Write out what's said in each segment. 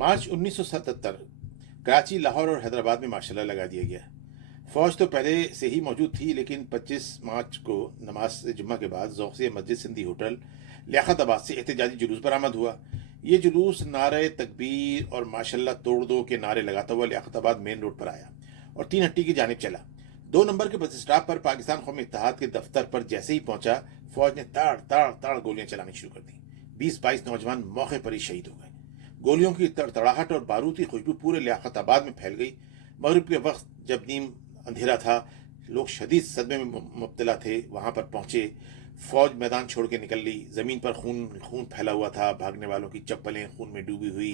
मार्च 1977 कराची, लाहौर और हैदराबाद में मार्शल लगा दिया गया। फौज तो पहले से ही मौजूद थी, लेकिन 25 मार्च को नमाज जुम्मा के बाद ज़ौक़ मस्जिद सिंधी होटल लियाकताबाद से एहतजाजी जुलूस बरामद हुआ। ये जुलूस नारे तकबीर और माशाल्लाह तोड़ दो के नारे लगाता हुआ लियाकताबाद मेन रोड पर आया और 3 हट्टी की जानिब चला। 2 नंबर के बस स्टॉप पर पाकिस्तान कौमी इत्तेहाद के दफ्तर पर जैसे ही पहुंचा, फौज ने ताड़ ताड़ ताड़ गोलियां चलानी शुरू कर दी। 20-22 नौजवान मौके पर ही शहीद हो गए। गोलियों की तड़तड़ाहट और बारूदी खुशबू पूरे लियाकताबाद में फैल गई। मगरिब के वक्त जब नीम अंधेरा था, लोग शदीद सदमे में मुब्तला थे, वहां पर पहुंचे। फौज मैदान छोड़ के निकल ली। जमीन पर खून खून फैला हुआ था, भागने वालों की चप्पलें खून में डूबी हुई,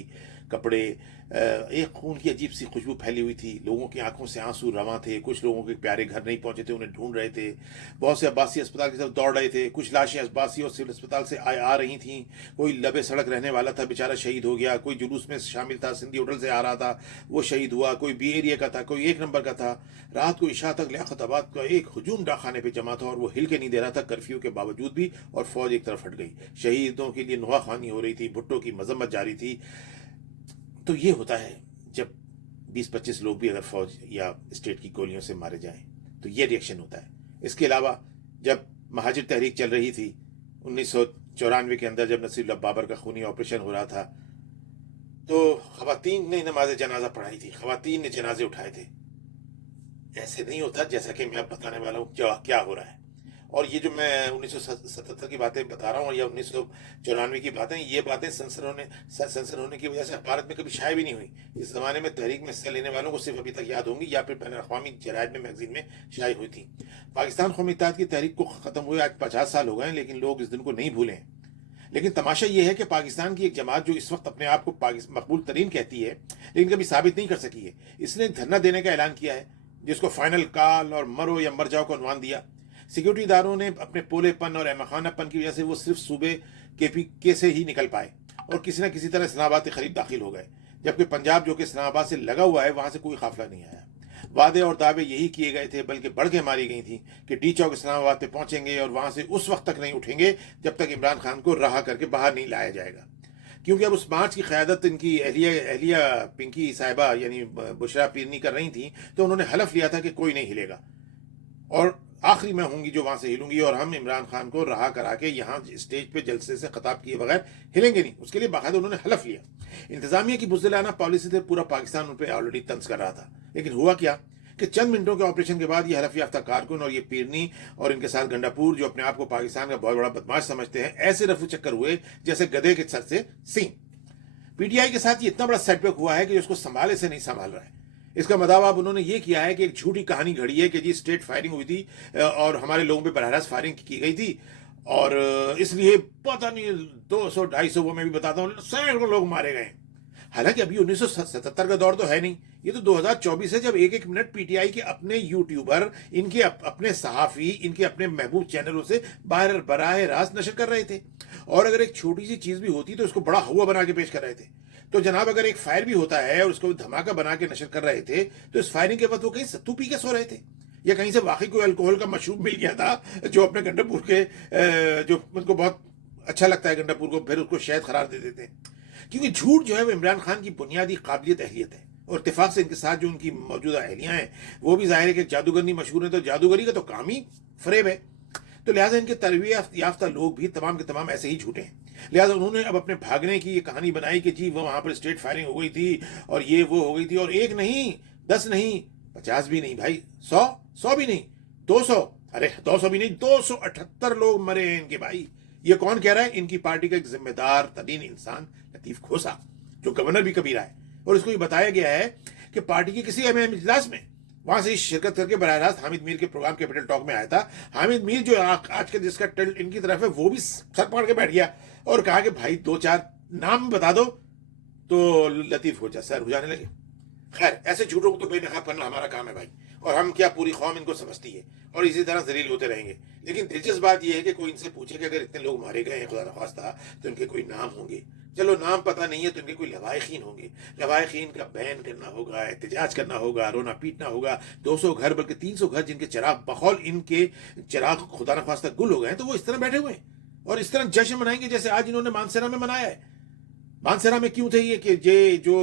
कपड़े, एक खून की अजीब सी खुशबू फैली हुई थी। लोगों की आंखों से आंसू रवां थे। कुछ लोगों के प्यारे घर नहीं पहुंचे थे, उन्हें ढूंढ रहे थे। बहुत से अब्बासी अस्पताल की तरफ दौड़ रहे थे। कुछ लाशें अब्बासी और सिविल अस्पताल से आ रही थीं। कोई लबे सड़क रहने वाला था, बेचारा शहीद हो गया। कोई जुलूस में शामिल था, सिंधी होटल से आ रहा था, वो शहीद हुआ। कोई बी एरिया का था, कोई 1 नंबर का था। रात को इशा तक लियाकताबाद का एक हुजूम डाखाने पे जमा था और वो हिल के नहीं दे रहा था कर्फ्यू के बावजूद भी, और फौज एक तरफ हट गई। शहीदों के लिए नुआ खानी हो रही थी, भुट्टो की मजम्मत जारी थी। तो ये होता है जब 20-25 लोग भी अगर फौज या स्टेट की गोलियों से मारे जाएं, तो ये रिएक्शन होता है। इसके अलावा जब महाजिर तहरीक चल रही थी 1994 के अंदर, जब नसीरुल्लाह बाबर का खूनी ऑपरेशन हो रहा था, तो खवातीन ने नमाज जनाजा पढ़ाई थी, खवातीन ने जनाजे उठाए थे। ऐसे नहीं होता जैसा कि मैं अब बताने वाला हूँ क्या हो रहा है। और ये जो मैं 1977 की बातें बता रहा हूँ या 1994 की बातें, ये बातें सेंसर होने की वजह से भारत में कभी शाये भी नहीं हुई। इस जमाने में तहरीक में हिस्सा लेने वालों को सिर्फ अभी तक याद होंगी या फिर बैन अवी जराइद में मैगजीन में शाये हुई थी। पाकिस्तान कौमी इत्तेहाद की तहरीक को खत्म हुए आज 50 साल हो गए, लेकिन लोग इस दिन को नहीं भूलें। लेकिन तमाशा यह है कि पाकिस्तान की एक जमात जो इस वक्त अपने आप को मकबूल तरीन कहती है, लेकिन कभी साबित नहीं कर सकी है, इसने धरना देने का ऐलान किया है, जिसको फाइनल कॉल और मरो या मर जाओ को उन्वान दिया। सिक्योरिटी इदारों ने अपने पोलेपन और अहमखानापन की वजह से वो सिर्फ सूबे के से ही निकल पाए और किसी न किसी तरह इस्लामाबाद के करीब दाखिल हो गए, जबकि पंजाब जो कि इस्लामाबाद से लगा हुआ है, वहां से कोई काफिला नहीं आया। वादे और दावे यही किए गए थे, बल्कि बढ़ के मारी गई थी कि डी चौक इस्लामाबाद पे पहुंचेंगे और वहां से उस वक्त तक नहीं उठेंगे जब तक इमरान खान को रहा करके बाहर नहीं लाया जाएगा। क्योंकि अब उस मार्च की क़यादत इनकी एहलिया पिंकी साहिबा यानी बुशरा पीरनी कर रही थी, तो उन्होंने हलफ लिया था कि कोई नहीं हिलेगा और आखिरी में होंगी जो वहां से हिलूंगी, और हम इमरान खान को रहा करा के यहाँ स्टेज पे जलसे से खिताब किए बगैर हिलेंगे नहीं। उसके लिए बाकायदा उन्होंने हलफ लिया। इंतजामिया की बुज़दिलाना पॉलिसी से पूरा पाकिस्तान उन पर ऑलरेडी तंज कर रहा था, लेकिन हुआ क्या कि चंद मिनटों के ऑपरेशन के बाद ये हलफ याफ्ता कारकुन और ये पीरनी और इनके साथ गंडापुर, जो अपने आप को पाकिस्तान का बहुत बड़ा बदमाश समझते हैं, ऐसे रफू चक्कर हुए जैसे गधे के सर से सींग। पीटीआई के साथ ये इतना बड़ा सेटबैक हुआ है कि उसको संभाले से नहीं संभाल रहा है। इसका मदावा अब उन्होंने ये किया है कि एक झूठी कहानी घड़ी है कि जी स्टेट फायरिंग हुई थी और हमारे लोगों पे बराह रास्त फायरिंग की गई थी और इसलिए पता नहीं 200-250 वो मैं भी बताता हूँ सैकड़ों लोग मारे गए। हालांकि अभी 1977 का दौर तो है नहीं, ये तो 2024 है, जब 1-1 मिनट पीटीआई के अपने यूट्यूबर, इनके अपने सहाफी, इनके अपने महबूब चैनलों से बराह रास्त नशर कर रहे थे। और अगर एक छोटी सी चीज भी होती तो उसको बड़ा हुआ बना के पेश कर रहे थे। तो जनाब अगर एक फायर भी होता है और उसको धमाका बना के नशर कर रहे थे, तो इस फायरिंग के वक्त वो कहीं सत्तू पी के सो रहे थे या कहीं से वाकई कोई अल्कोहल का मशरूब मिल गया था जो अपने गंडापुर के जो उनको बहुत अच्छा लगता है गंडापुर को, फिर उसको शायद करार दे देते हैं। क्योंकि झूठ जो है वो इमरान खान की बुनियादी काबिलियत अहलियत है, और इत्तेफाक से इनके साथ जो उनकी मौजूदा अहलियां हैं वो भी जाहिर है कि जादूगरनी मशहूर है, तो जादूगरी का तो काम ही फरेब है। तो लिहाजा इनके तरबियत याफ्ता लोग भी तमाम के तमाम ऐसे ही झूठे हैं। लिहाजा उन्होंने अब अपने भागने की ये कहानी बनाई कि जी वो वहां पर स्टेट फायरिंग हो गई थी और ये वो हो गई थी, और 1 नहीं 10 नहीं 50 भी नहीं भाई, 100 भी नहीं 200, अरे 200 भी नहीं 278 लोग मरे हैं इनके भाई। ये कौन कह रहा है? इनकी पार्टी का एक जिम्मेदार तरीन इंसान लतीफ खोसा, जो गवर्नर भी कभी रहा है, और इसको ये बताया गया है कि पार्टी के किसी अहम इजलास में वहां से शिरकत करके बराह रास्त हामिद मीर के प्रोग्राम कैपिटल टॉक में आया था। हामिद मीर जो आज के जिसका टिल्ट इनकी तरफ है, वो भी सर पकड़ के बैठ गया और कहा कि भाई 2-4 नाम बता दो, तो लतीफ खोसा सर हो जाने लगे। खैर, ऐसे झूठों को तो बेनकाब करना हमारा काम है भाई, और हम क्या पूरी कौम इनको समझती है और इसी तरह जलील होते रहेंगे। लेकिन दिलचस्प बात यह है कि कोई इनसे पूछे कि अगर इतने लोग मारे गए हैं खुदा न खास्ता, तो इनके कोई नाम होंगे। चलो नाम पता नहीं है तो इनके कोई लवायकीन होंगे। लवायकीन का बैन करना होगा, एहतजाज करना होगा, रोना पीटना होगा। 200 घर बल्कि 300 घर जिनके चिराग बखौल इनके चिराग खुदा न खास्ता गुल हो गए हैं, तो वो इस तरह बैठे हुए हैं और इस तरह जश्न मनाएंगे जैसे आज इन्होंने मानसरा में मनाया है। मानसरा में क्यों थे ये कि ये जो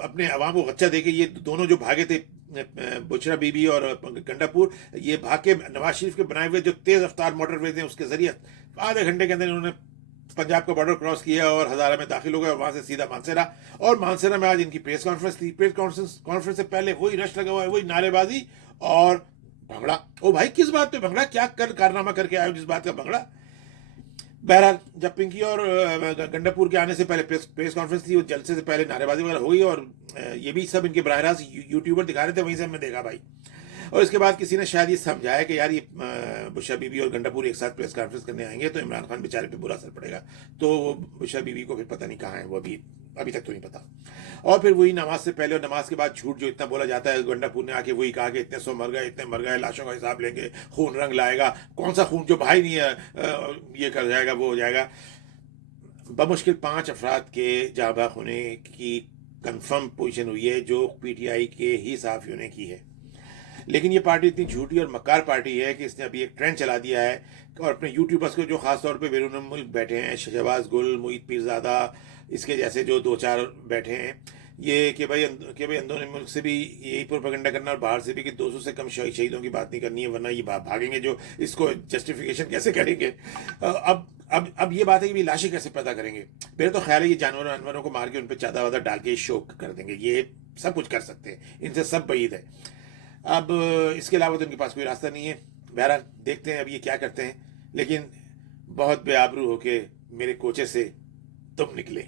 अपने अवाम को गच्चा दे के ये दोनों जो भागे थे, बुशरा बीबी और गंडापुर, ये भाग के नवाज शरीफ के बनाए हुए जो तेज रफ्तार मोटरवे थे उसके जरिए आधे घंटे के अंदर इन्होंने पंजाब का बॉर्डर क्रॉस किया और हजारा में दाखिल हो गए और वहां से सीधा मानसरा। और मानसरा में आज इनकी प्रेस कॉन्फ्रेंस थी। प्रेस कॉन्फ्रेंस से पहले वही रश लगा हुआ है, वही नारेबाजी और भंगड़ा। ओ भाई, किस बात पे भंगड़ा? क्या कारनामा करके आए हो जिस बात का भंगड़ा? बहरहाल जब पिंकी और गंडापुर के आने से पहले प्रेस कॉन्फ्रेंस थी, वो जलसे से पहले नारेबाजी वगैरह हो गई और ये भी सब इनके बराह रास्त यूट्यूबर दिखा रहे थे, वहीं से हमने देखा भाई। और इसके बाद किसी ने शायद ये समझाया कि यार ये बुशरा बीबी और गंडापुर एक साथ प्रेस कॉन्फ्रेंस करने आएंगे तो इमरान खान बेचारे पे बुरा असर पड़ेगा। तो बुशरा बीबी को फिर पता नहीं कहाँ है वो, अभी तक तो नहीं पता। और फिर वही नमाज से पहले और नमाज के बाद झूठ जो इतना बोला जाता है, गंडापुर ने आके वही कहा कि इतने 100 मर गए, इतने मर गए, लाशों का हिसाब लेंगे, खून रंग लाएगा। कौन सा खून? जो भाई नहीं है ये कर जाएगा, वो हो जाएगा। बमुश्किल 5 अफराद के जाबाक होने की कंफर्म पोजीशन हुई है जो पीटीआई के ही सहाफियों ने की है। लेकिन ये पार्टी इतनी झूठी और मक्कार पार्टी है कि इसने अभी एक ट्रेंड चला दिया है और अपने यूट्यूबर्स को जो खास तौर पे बैरून मुल्क बैठे हैं, शहबाज गुल, मोहित पीरजादा, इसके जैसे जो 2-4 बैठे हैं, ये कि भाई अंदरूनी मुल्क से भी यही प्रोपेगेंडा करना और बाहर से भी कि 200 से कम शहीदों की बात नहीं करनी है, वरना ये भागेंगे जो इसको जस्टिफिकेशन कैसे करेंगे। अब ये बात है कि लाशें कैसे पैदा करेंगे। मेरा तो ख्याल है ये जानवरों को मार के उन पर चादर वादर डाल के शोक कर देंगे। ये सब कुछ कर सकते हैं, इनसे सब बईद है। अब इसके अलावा तो उनके पास कोई रास्ता नहीं है। बहरहाल देखते हैं अब ये क्या करते हैं, लेकिन बहुत बेआबरू होके मेरे कोचे से तुम निकले।